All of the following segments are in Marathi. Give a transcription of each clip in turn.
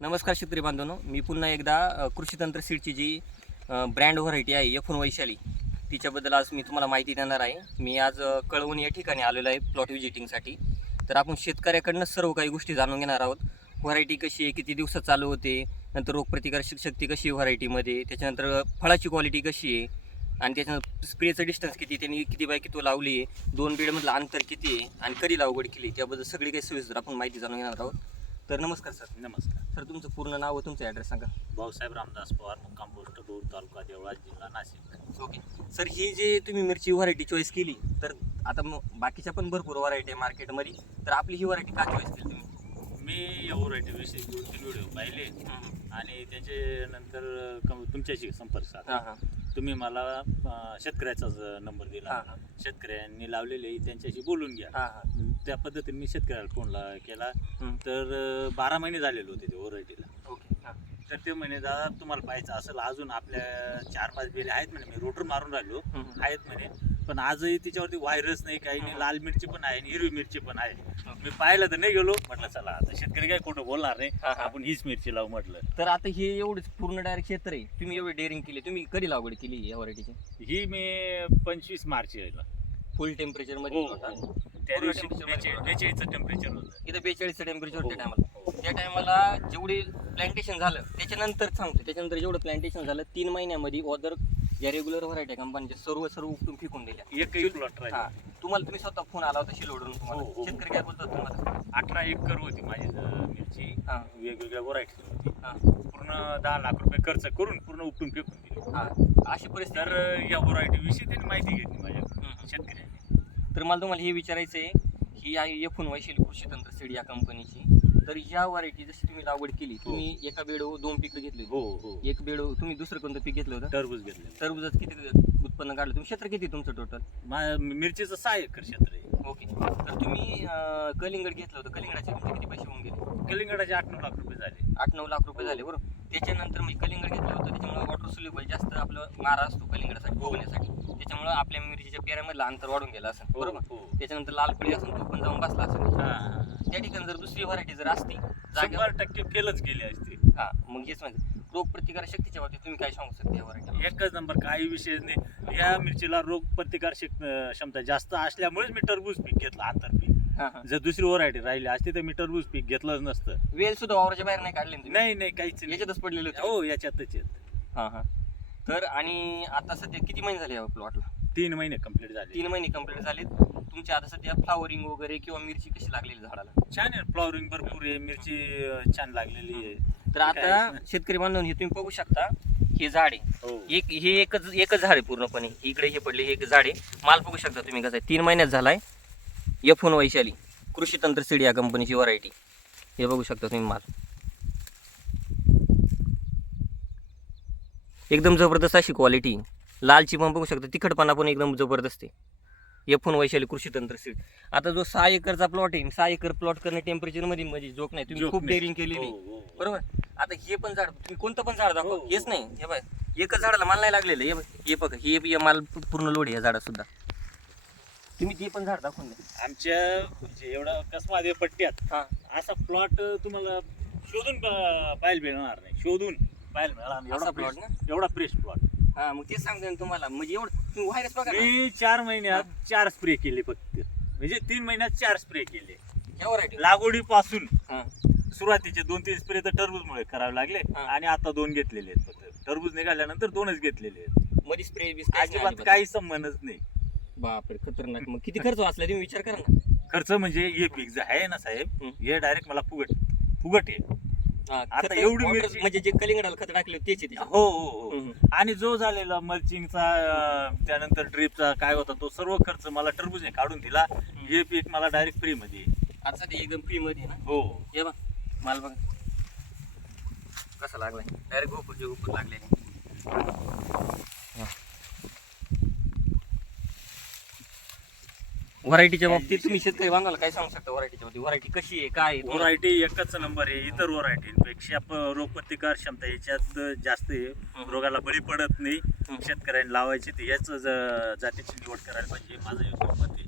नमस्कार शेतकरी बांधवांनो मी पुन्हा एकदा कृषी तंत्र सीडची जी ब्रँड व्हरायटी आहे यफून वैशाली तिच्याबद्दल आज मी तुम्हाला माहिती देणार आहे. मी आज कळवून या ठिकाणी आलेलो आहे प्लॉट व्हिजिटिंगसाठी तर आपण शेतकऱ्याकडनं सर्व काही गोष्टी जाणून घेणार आहोत. व्हरायटी कशी आहे किती दिवसात चालू होते नंतर रोगप्रतिकार शक्ती कशी आहे व्हरायटीमध्ये त्याच्यानंतर फळाची क्वालिटी कशी आहे आणि त्याच्यानंतर स्प्रेचं डिस्टन्स किती त्यांनी किती बाय किती लावली आहे दोन बीडमधलं अंतर किती आहे आणि कधी लागवड केली त्याबद्दल सगळी काही सविस्तर आपण माहिती जाणून घेणार आहोत. तर नमस्कार सर. नमस्कार. सर तुमचं पूर्ण नाव व तुमचा ॲड्रेस सांगा. भाऊसाहेब रामदास पवार मुक्काम पोस्ट दूर तालुका देवळा जिल्हा नाशिक. ओके सर ही जी तुम्ही मिरची व्हरायटी चॉईस केली तर आता मग बाकीच्या पण भरपूर व्हरायटी आहे मार्केटमध्ये तर आपली ही व्हरायटी का चॉईस केली तुम्ही? मी या व्हरायटी विषयी दोन तीन व्हिडिओ पाहिले. आणि त्याचे नंतर कम- तुमच्याशी संपर्क साधला. हां तुम्ही मला अं, शेतकऱ्याचाच नंबर दिला. हां शेतकऱ्यांनी लावलेले त्यांच्याशी बोलून घ्या. त्या पद्धतीने मी शेतकऱ्याला फोन केला. हम्म. तर अं, बारा महिने झालेले होते ते व्हरायटीला ओके तर ते म्हणे दादा तुम्हाला पाहायचं असेल अजून आपल्या चार पाच बेले आहेत म्हणे. मी रोटर मारून राहिलो. आहेत म्हणे. पण आजही तिच्यावरती व्हायरस नाही काही नाही. लाल मिरची पण आहे आणि हिरवी मिरची पण आहे. मी पाहिलं तर नाही गेलो. म्हटलं चला आता शेतकरी काय खोटं बोलणार नाही. हा, हा. आपण हीच मिरची लावू म्हटलं. तर आता हे एवढंच पूर्ण डायरेक्ट क्षेत्र आहे तुम्ही एवढी डेअरिंग केली. तुम्ही कधी लागवड केली या व्हरायटीची ही मी पंचवीस मार्च यायला फुल टेम्परेचर हो. मध्ये हो. त्या दिवशी. बेचाळीसचं टेम्परेचर होतं. इथं बेचाळीसचं टेम्परेचर हो, होतं टायमाला त्या टायमाला जेवढे प्लांटेशन झालं त्याच्यानंतर सांगतो त्याच्यानंतर जेवढं प्लांटेशन झालं तीन महिन्यामध्ये ऑदर या रेग्युलर व्हरायटी कंपनीच्या सर्व सर्व उपटून फेकून दिल्या. एकही प्लॉट हा. राहिला तुम्हाला तुम्ही स्वतः फोन आला होता शिलोडून हो, तुम्हाला. हो. शेतकरी काय बोलतात तुम्हाला? अठरा एकर होती माझी अं, मिरची. हा. वेगवेगळ्या व्हरायटी होती. हा. पूर्ण दहा लाख रुपये खर्च करून पूर्ण उपटून फेकून दिली. हा. अशी परिस्थिती तर अं, या व्हरायटी विषयी त्यांनी माहिती घेतली माझ्या. शेतकऱ्यांनी. तर मला तुम्हाला हे विचारायचं आहे ही आहे एफून वैशिल कृषी तंत्र सीड या कंपनीची तर ह्या व्हरायटी जशी तुम्ही लागवड केली तुम्ही एका बेडो दोन पिकं घेतली. हो हो. एक बेडो तुम्ही दुसरं कोणतं पीक घेतलं होतं? टरबूज घेतले. टरबूजाचं किती उत्पन्न काढलं? तुम्ही क्षेत्र किती तुमचं टोटल मिरचीचं सहा एकर क्षेत्र आहे. ओके. तर तुम्ही कलिंगड घेतलं होतं. कलिंगडाचे तुमचे किती पैसे होऊन गेले? कलिंगडाचे आठ नऊ लाख रुपये झाले. आठ नऊ लाख रुपये झाले बरोबर. त्याच्यानंतर मी कलिंगड घेतलं होतं. त्याच्यामुळे वॉटर सोल्युबल जास्त आपलं मारा असतो कलिंगडासाठी फुगण्यासाठी त्याच्यामुळे आपल्या मिरचीच्या पेऱ्यामधलं अंतर वाढून गेलं असं बरोबर? हो. त्याच्यानंतर लाल पिळी असून तो पण जाऊन बसला असेल. हा, हा. त्या ठिकाणी जर दुसरी व्हरायटी जर असती जागेवर शंभर टक्के फेलच गेली असते. हा मग हेच म्हणजे रोग प्रतिकार शक्तीच्या बाबतीत तुम्ही काय सांगू शकता या व्हरायटी एकच नंबर काही विषय नाही. या मिरचीला रोग प्रतिकार क्षमता जास्त असल्यामुळेच मी टरबूज पीक घेतलं आंतर पीक. हा हा. जर दुसरी व्हरायटी राहिली असती तर मी टरबूज पीक घेतलंच नसतं. वेल सुद्धा वावराच्या बाहेर नाही काढले ना तुम्ही? नाही नाही काहीच नाही. याच्यातच पडलेले होते? हो याच्यातच आहेत. हा हा. तर आणि आता सध्या किती महिने झाले या प्लॉटला तीन महिने कंप्लीट झाले. तीन महिने कंप्लीट झालेत. तुमचे आता सध्या फ्लावरिंग वगैरे किंवा मिरची कशी लागलेली झाडाला? छान आहे. फ्लॉवरिंग भरपूर आहे. मिरची अं, छान लागलेली आहे. तर आता शेतकरी बांधवांनी हे तुम्ही बघू शकता हे झाड आहे. हो. एक हे एकच एकच झाड आहे पूर्णपणे. इकडे हे पडले हे एक झाड आहे. माल बघू शकता तुम्ही कसं आहे. तीन महिन्यात झालाय. एफोन वैशाली कृषी तंत्र सीड या कंपनीची व्हरायटी हे बघू शकता तुम्ही माल. एकदम जबरदस्त अशी क्वालिटी लालची पण बघू शकता तिखटपणा पण एकदम जबरदस्त आहे. एफोन वैशाली कृषी तंत्र सीड आता जो सहा एकरचा प्लॉट आहे सहा एकर प्लॉट करणे टेम्परेचरमध्ये म्हणजे जोक नाही. तुम्ही खूप. डेअरिंग केलेली हो, हो, हो. बरोबर? आता हे पण झाड तुम्ही कोणतं पण झाड दाखवा. हेच नाही. हे बघ एकच झाडाला माल नाही लागलेलं. हे बघ हे बघा हे माल पूर्ण लोड आहे या झाडात सुद्धा तुम्ही ते पण झाड दाखवून द्या. आमच्या म्हणजे एवढा कसमादे पट्ट्यात हा. असा प्लॉट तुम्हाला शोधून पाहायला मिळणार नाही. शोधून. पाहायला. असा एवढा plot फ्रेश एवढा फ्रेश प्लॉट हा मग तेच सांगतो ना तुम्हाला. म्हणजे एवढं तुम्ही व्हायरस बघा ना. मी चार महिन्यात चार स्प्रे केले फक्त. म्हणजे तीन महिन्यात चार स्प्रे केले. ह्या व्हरायटी लागवडीपासून हा. सुरुवातीचे दोन तीन स्प्रे तर टरबूजमुळे करावे लागले हा. आणि आता दोन घेतलेले आहेत फक्त. टरबूज निघाल्यानंतर दोनच घेतलेले आहेत. मध्ये स्प्रे अजिबात काही संबंधच नाही. बापरे खतरनाक. मग किती खर्च वाचला तुम्ही? विचार करा ना. खर्च म्हणजे हे पीक जे आहे ना साहेब हं. हे डायरेक्ट मला फुगट फुगट आहे. आता एवढी मिरची- म्हणजे जे कलिंगडाला खत टाकले तेच आहे त्याच्यात. हो हो हो. हम्म. आणि जो झालेला मल्चिंगचा त्यानंतर ड्रीपचा काय होता तो सर्व खर्च मला टरबूजने काढून दिला. हे पीक मला डायरेक्ट फ्री मध्ये. आता ते एकदम फ्री मध्ये आहे ना? हो. हे बघ माल बघा. कसा लागलाय? डायरेक्ट गोपूरचे गोपूर लागलेले व्हरायटीच्या बाबतीत तुम्ही शेतकरी बांधवाला काय सांगू शकता? व्हरायटीच्या बाबतीत. व्हरायटी कशी आहे? काय आहे? व्हरायटी एकच नंबर आहे. इतर व्हरायटीपेक्षा रोगप्रतिकार क्षमता याच्यात जास्त आहे. रोगाला बळी पडत नाही. शेतकऱ्यांनी लावायची तर याच ज- जातीची निवड करायला पाहिजे. माझं एक मत आहे.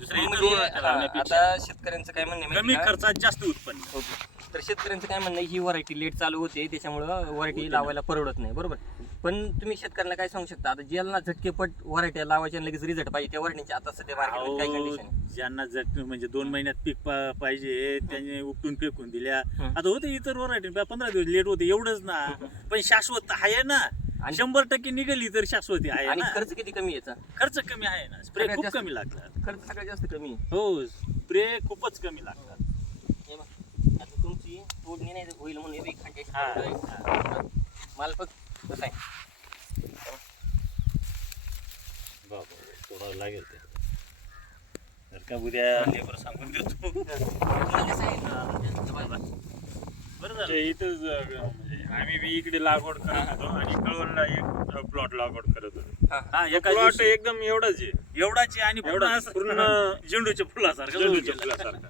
दुसऱ्या इतर म्हणजे व्हरायटी हा, लावण्यापेक्षा आता शेतकऱ्यांचं काय म्हणणं आहे कमी माहिती का? खर्चात जास्त उत्पन्न. ओके तर शेतकऱ्यांचं काय म्हणणं आहे, ही व्हरायटी लेट चालू होते. त्याच्यामुळं व्हरायटी लावायला परवडत नाही. बरोबर? पण तुम्ही शेतकऱ्यांना काय सांगू शकता? आता ज्याला झटकेपट व्हरायटी लावायच्या आणि लगेच रिझल्ट पाहिजे त्या व्हरायटीची आता सध्या मार्केटमध्ये काय अहो, कंडिशन ज्यांना जर म्हणजे दोन महिन्यात पीक पा- पाहिजे त्यांनी उपटून फेकून दिल्या. हं. आता होते इतर व्हरायटी पंधरा दिवस लेट होते एवढंच ना. पण शाश्वत आहे ना. आणि- शंभर टक्के निघाली तर शाश्वती आहे आणि ना. खर्च किती कमी याचा? खर्च कमी आहे ना. स्प्रे सगळ्यात खूप जास्त- कमी लागतात. खर्च सगळ्यात जास्त कमी आहे. हो स्प्रे खूपच कमी लागतात. हे बघ, आता तुमची तोडणी नाही होईल म्हणून हे बी. माल बघ कसं आहे थोडं लागेल ते. जर का उद्या लेबर सांगून देतो. बरं झालं. इथंच म्हणजे आम्ही बी इकडे लागवड करत होतो आणि कळवणला एक प्लॉट लागवड करत होतो. हा. एका प्लॉट दिवशी. एकदम एवढाच आहे. एवढाच आहे आणि पूर्ण झेंडूच्या फुलासारखं झेंडूच्या. फुलासारखा.